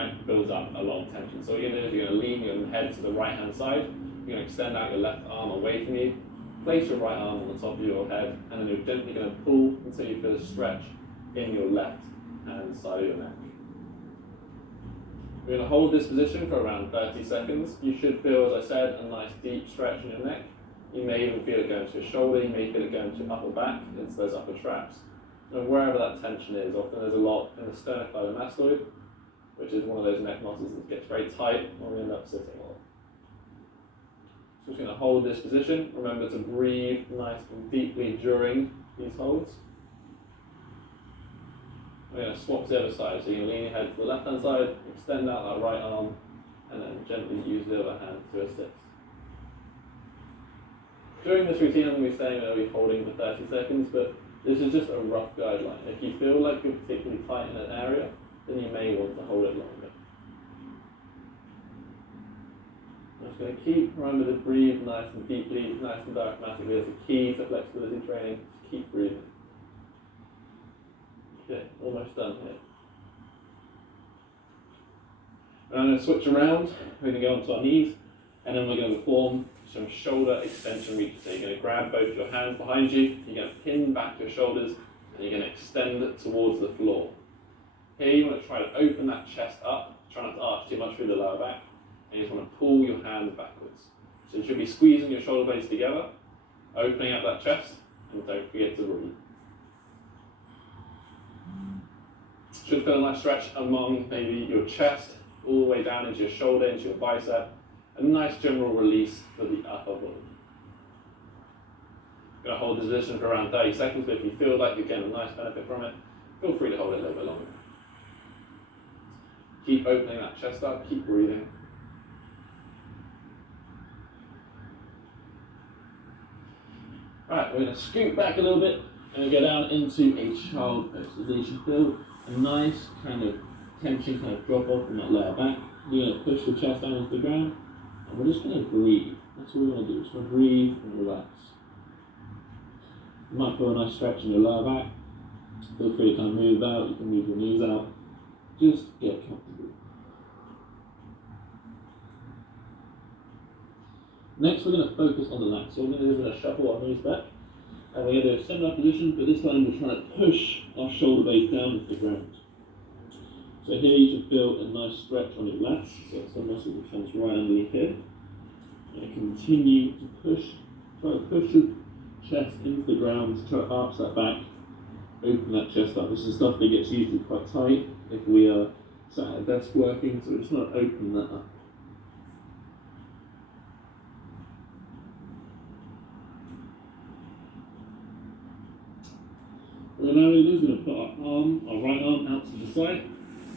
neck builds up a lot of tension. So what you're going to do is you're going to lean your head to the right hand side, you're going to extend out your left arm away from you, place your right arm on the top of your head, and then you're gently going to pull until you feel a stretch in your left hand side of your neck. We're going to hold this position for around 30 seconds. You should feel, as I said, a nice deep stretch in your neck. You may even feel it going to your shoulder, you may feel it going to your upper back, into those upper traps. And wherever that tension is, often there's a lot in the sternocleidomastoid, which is one of those neck muscles that gets very tight when we end up sitting a lot. So we're going to hold this position. Remember to breathe nice and deeply during these holds. We're going to swap to the other side. So you can lean your head to the left hand side, extend out that right arm, and then gently use the other hand to assist. During this routine, I'm going to be saying that I'll be holding for 30 seconds, but this is just a rough guideline. If you feel like you're particularly tight in an area, then you may want to hold it longer. I'm just going to keep, remember to breathe nice and deeply, nice and diaphragmatically. That's a key to flexibility training. Just keep breathing. Okay, almost done here. And I'm going to switch around. We're going to go onto our knees, and then we're going to perform some shoulder extension reaches. So you're going to grab both your hands behind you, you're going to pin back your shoulders, and you're going to extend it towards the floor. Here you want to try to open that chest up, try not to arch too much through the lower back, and you just want to pull your hands backwards. So you should be squeezing your shoulder blades together, opening up that chest, and don't forget to breathe. Should feel a nice stretch among maybe your chest, all the way down into your shoulder, into your bicep. A nice general release for the upper body. I'm going to hold this position for around 30 seconds, but if you feel like you're getting a nice benefit from it, feel free to hold it a little bit longer. Keep opening that chest up, keep breathing. Right, we're going to scoot back a little bit and we'll go down into a child pose. So you should feel a nice kind of tension kind of drop off from that lower back. You're going to push the chest down into the ground. And we're just going to breathe. That's what we want to do. Just want to breathe and relax. You might feel a nice stretch in your lower back. Feel free to kind of move out. You can move your knees out. Just get comfortable. Next, we're going to focus on the lats. So what we're going to shuffle our knees back. And we're going to do a similar position, but this time we're trying to push our shoulder blades down into the ground. So here you should feel a nice stretch on your lats, so it's the muscle that comes right underneath here. And continue to push, try to push your chest into the ground, try to arch that back, open that chest up. This is stuff that gets usually quite tight if we are sat at a desk working, so we just want to open that up. What we're now going to do is we're going to put our right arm out to the side.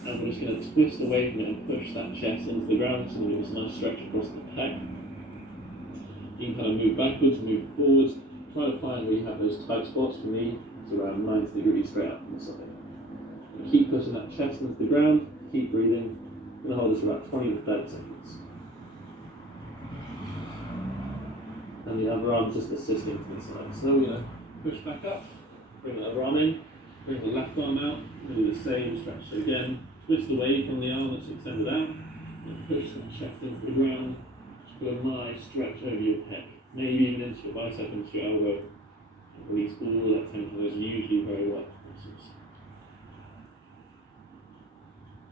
And we're just going to twist away from it and push that chest into the ground, so we'll give us a nice stretch across the pec. You can kind of move backwards, move forwards, try to find where you have those tight spots. For me, it's around 90 degrees straight up from the side. And keep pushing that chest into the ground, keep breathing. I'm going to hold this for about 20 to 30 seconds. And the other arm's just assisting to the side. So now we're going to push back up, bring the other arm in, bring the left arm out, and do the same stretch. So again, twist away from the arm that's extended out and push that chest into the ground. Just put a nice stretch over your pec, maybe even into your bicep, into your elbow, and release all that tension. Those are usually very light muscles.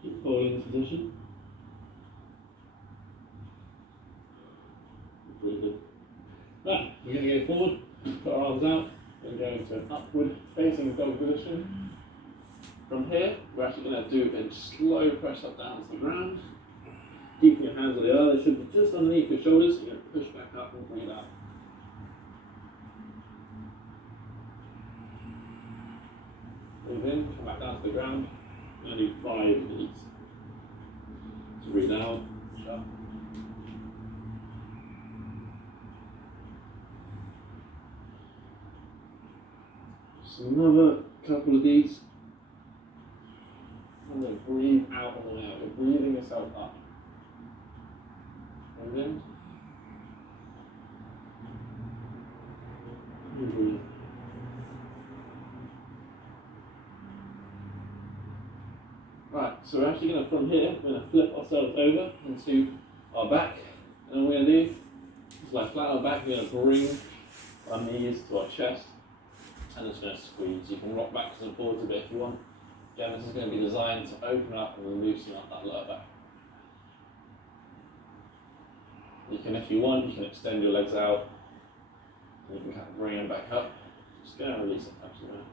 Keep holding this position. Really good. Right, we're going to go forward, put our arms out, and go into an upward facing dog position. From here, we're actually going to do a slow press up down to the ground. Keeping your hands where they are, they should be just underneath your shoulders. You're going to push back up and bring it out. Breathe in, come back down to the ground. We're going to do 5 of these. So breathe out, push up. Just another couple of these. And then breathe out on the way out. You're breathing yourself up. Breathe in. And breathe. Right, So we're actually going to, from here, we're going to flip ourselves over into our back. And all we're going to do is lie flat on our back, we're going to bring our knees to our chest and just going to squeeze. You can rock backwards and forwards a bit if you want. Again, this is going to be designed to open up and loosen up that lower back. You can, if you want, you can extend your legs out and you can kind of bring them back up. Just going to release it actually now.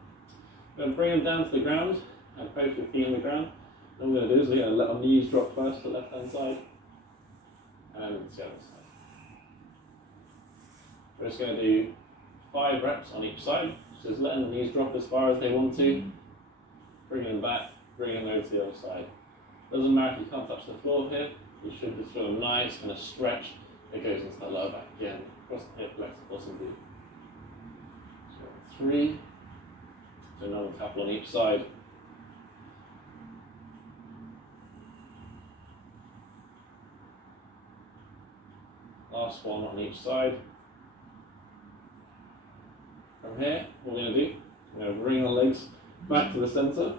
We're going to bring them down to the ground and both your feet on the ground. What we're going to do is we're going to let our knees drop first to the left hand side and then to the other side. We're just going to do 5 reps on each side, just letting the knees drop as far as they want to, bringing them back, bringing them over to the other side. Doesn't matter if you can't touch the floor here, you should just feel a nice kind of stretch that goes into the lower back again, across the hip, flex, awesome do. So 3, so another couple on each side. Last one on each side. From here, what we're going to do, we're going to bring our legs back to the centre.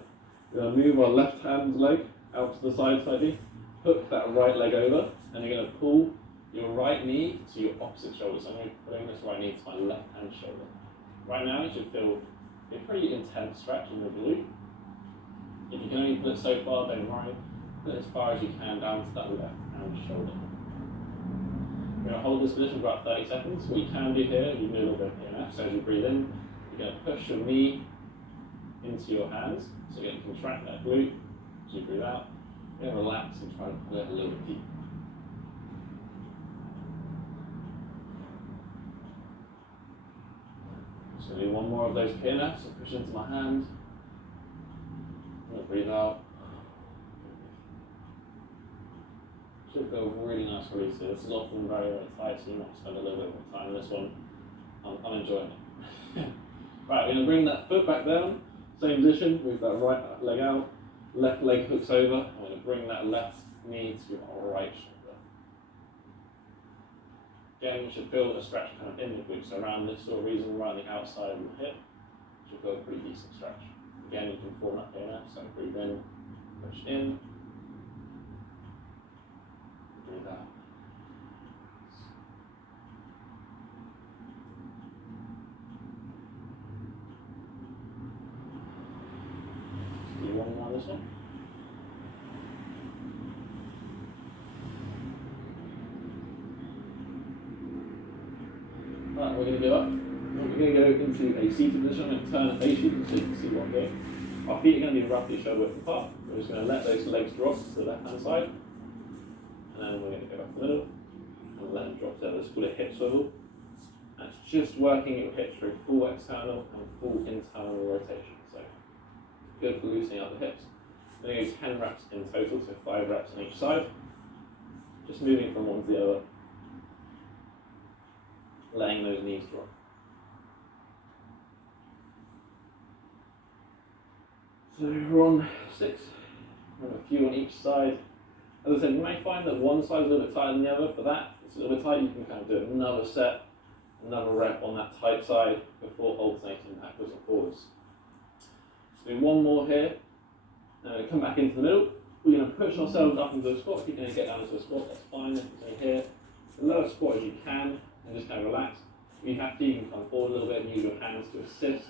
We're going to move our left hand leg out to the side slightly, hook that right leg over, and you're going to pull your right knee to your opposite shoulder. So I'm going to be putting this right knee to my left hand shoulder. Right now you should feel a pretty intense stretch in your glute. If you can only put it so far, don't worry. Put it as far as you can down to that left hand shoulder. We're going to hold this position for about 30 seconds. What you can do here, you can do a little bit here now. So as you breathe in, you're going to push your knee into your hands. So you're going to contract that glute. As you breathe out, you're going to relax and try to pull it a little bit deeper. So do one more of those here now. So push into my hand. I'm going to breathe out. Should feel really nice release here. This is often very, very tight, so you might spend a little bit more time on this one. I'm enjoying it. Right, we're going to bring that foot back down, same position, move that right leg out, left leg hooks over, and we're going to bring that left knee to our right shoulder. Again, you should feel a stretch kind of in the glutes, so around this sort of region, around the outside of your hip, you should feel a pretty decent stretch. Again, you can form up here now, so breathe in, push in, breathe out. Do you want more on this one? Right, we're going to go up. We're going to go into a seated position. I'm going to turn and face you so you can see what I'm doing. Our feet are going to be roughly shoulder width apart. We're just going to let those legs drop to the left hand side. And then we're going to go back to the middle and let them drop down. Let's call it hip swivel. And it's just working your hips through full external and full internal rotation. So good for loosening up the hips. We're going to do 10 reps in total, so 5 reps on each side. Just moving from one to the other, letting those knees drop. So we're on 6, we have a few on each side. As I said, you may find that one side is a little bit tighter than the other. For that, it's a little bit tight, you can kind of do another set, another rep on that tight side before alternating backwards and forwards. So do one more here. Now we're going to come back into the middle. We're going to push ourselves up into a squat. If you're going to get down into a squat, that's fine. So here, the lowest squat as you can, and just kind of relax. If you have to, you can come forward a little bit and use your hands to assist.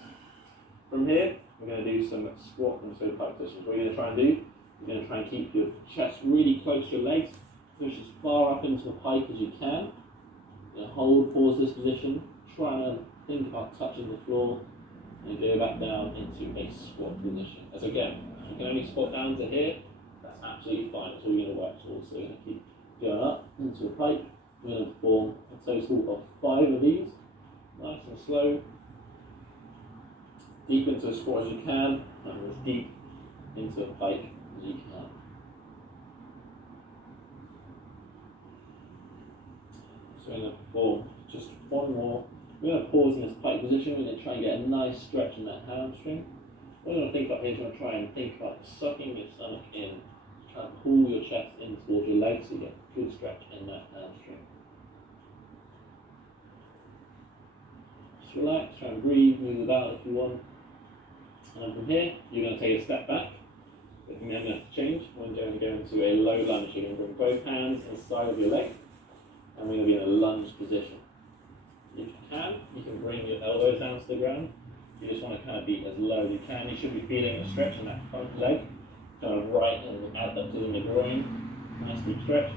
From here, we're going to do some squat and sort of pike positions. What you're going to try and do, you're going to try and keep your chest really close to your legs. Push as far up into a pike as you can. You're going to hold, pause this position. Try and think about touching the floor and go back down into a squat position. As again, if you can only squat down to here, that's absolutely fine. That's all you're going to work towards. So you're going to keep going up into a pike. We're going to perform a total of 5 of these. Nice and slow. Deep into a squat as you can, and as deep into a pike as you can. So we're going to perform just one more. We're going to pause in this pike position. We're going to try and get a nice stretch in that hamstring. What we're going to think about here is we're going to try and think about sucking your stomach in. Try and pull your chest in towards your legs so you get a good stretch in that hamstring. Just relax, try and breathe, move about if you want. And then from here, you're going to take a step back. But then we have to change. We're going to go into a low lunge. You're going to bring both hands on the side of your leg, and we're going to be in a lunge position. If you can bring your elbows down to the ground. You just want to kind of be as low as you can. You should be feeling a stretch in that front leg, kind of right and adductors in the groin. Nice deep stretch.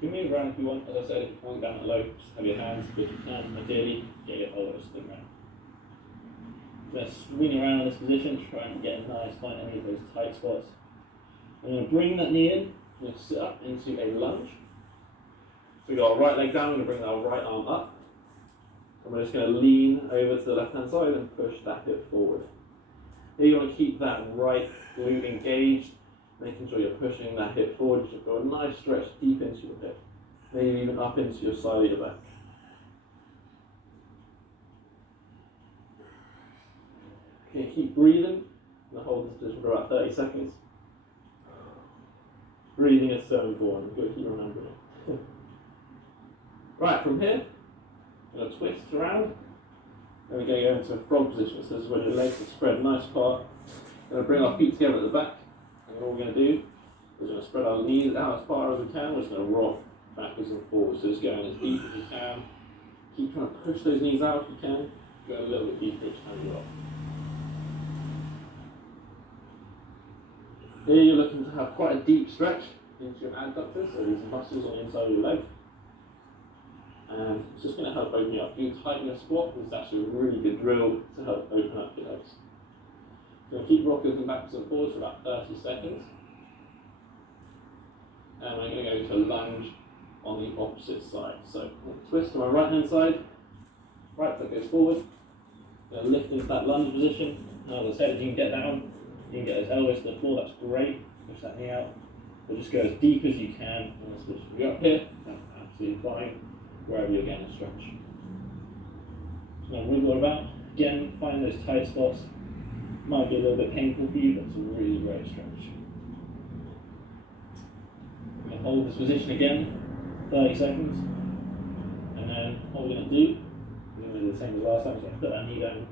You can move around if you want. As I said, if you can't down at low, just have your hands, but you can ideally get your elbows to the ground. Just swing around in this position, try and get a nice, find any of those tight spots. I'm going to bring that knee in. I'm going to sit up into a lunge. So we've got our right leg down, we're going to bring our right arm up. And we're just going to lean over to the left-hand side and push that hip forward. Here you want to keep that right glute engaged, making sure you're pushing that hip forward. You should go a nice stretch deep into your hip, maybe even up into your side of your back. Okay, keep breathing. I'm going to hold this position for about 30 seconds. Breathing is so important. You've got to keep remembering it. Right, from here, I'm going to twist around, and we're going to go into a frog position. So this is where your legs are spread nice apart. We're going to bring our feet together at the back, and all we're going to do is we're going to spread our knees out as far as we can. We're just going to rock backwards and forwards. So just going as deep as you can. Keep trying to push those knees out if you can. Go a little bit deeper each time you rock. Here you're looking to have quite a deep stretch into your adductors, so these muscles on the inside of your leg. And it's just going to help open you up. If you tighten your squat, it's actually a really good drill to help open up your legs. So I'm going to keep rocking them backwards and forwards for about 30 seconds. And I'm going to go to a lunge on the opposite side. So I'm going to twist to my right hand side, right foot goes forward, I'm going to lift into that lunge position. And as I said, if you can get down, you can get those elbows to the floor, that's great. Push that knee out. But just go as deep as you can. And let's switch to up here, that's absolutely fine. Wherever you're getting a stretch. So now wiggle about. Again, find those tight spots. Might be a little bit painful for you, but it's a really great stretch. We're going to hold this position again, 30 seconds. And then what we're going to do, we're going to do the same as last time. So put that knee down,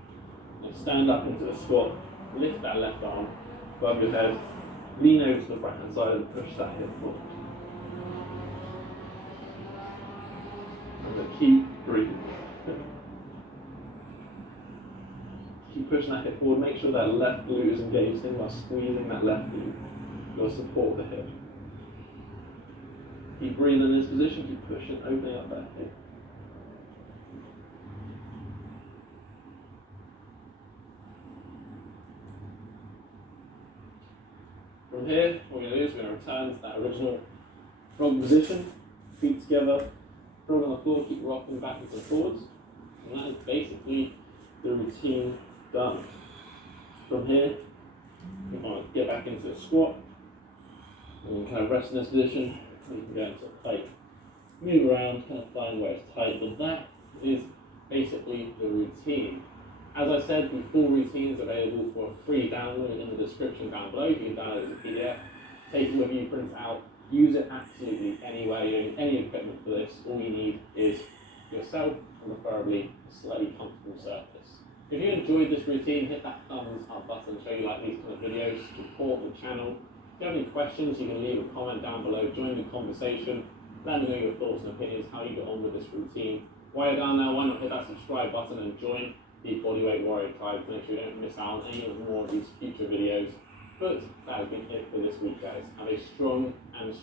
and stand up into a squat, lift that left arm above your head, lean over to the right hand side and push that hip forward. Keep breathing. Keep pushing that hip forward. Make sure that left glute is engaged in while squeezing that left glute. You'll support the hip. Keep breathing in this position. Keep pushing, opening up that hip. From here, what we're going to do is we're going to return to that original frog position. Feet together. Frog on the floor, keep rocking backwards and forwards. And that is basically the routine done. From here, you want to get back into a squat. And you can kind of rest in this position. And you can go into a plank. Move around, kind of find where it's tight. But that is basically the routine. As I said, the full routine is available for a free download in the description down below. You can download it as a PDF, take it with you, print it out. Use it absolutely anywhere. You don't need any equipment for this. All you need is yourself and preferably a slightly comfortable surface. If you enjoyed this routine, hit that thumbs up button, show you like these kind of videos, support the channel. If you have any questions, you can leave a comment down below, join the conversation, let me know your thoughts and opinions, how you get on with this routine. While you're down there, why not hit that subscribe button and join the Bodyweight Warrior Tribe to make sure you don't miss out on any of more of these future videos. But that has been it for this week, guys. Have a strong and